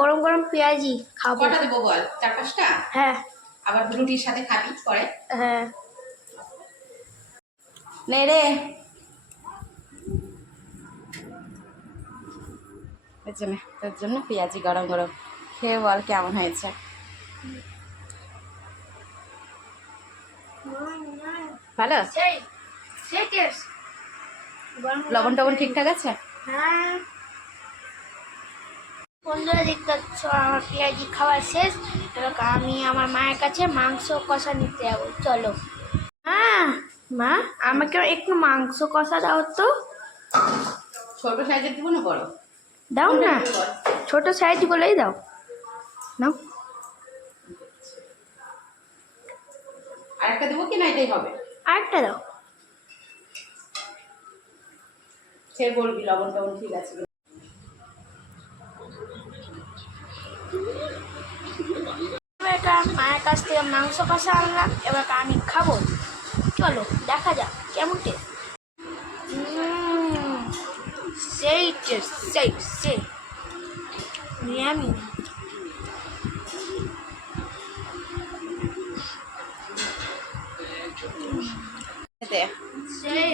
গরম গরম পেঁয়াজি খাবো। কটা দেবো বল? 4-5টা? হ্যাঁ। আবার রুটির সাথে খাবি পরে? হ্যাঁ। নে রে, তোর জন্য পেঁয়াজি গরম গরম খেয়ে বল কেমন হয়েছে। ভালো? লবণ টবণ ঠিকঠাক আছে? হ্যাঁ। বন্ধুরা দেখতে পাচ্ছ আমার পেঁয়াজি খাওয়া শেষ। এবার আমি আমার মায়ের কাছে মাংস কষা নিতে যাবো, চলো। হ্যাঁ মা, আমাকে একটু মাংস কষা দাও তো। ছোট সাইজের দিব না বড়? দাও না, ছোট সাইজ গুলোই দাও। নাও। আরেকটা দেবো কি না এটাই হবে? আরেকটা দাও। সে বলবি লবণ টবণ ঠিক আছে। এটা মায়ের কাছ থেকে মাংস কষা আনলাম, এবার আমি খাবো। চলো দেখা যাক কেমন টেস্ট। সেই টেস্ট, সেই আমি সেই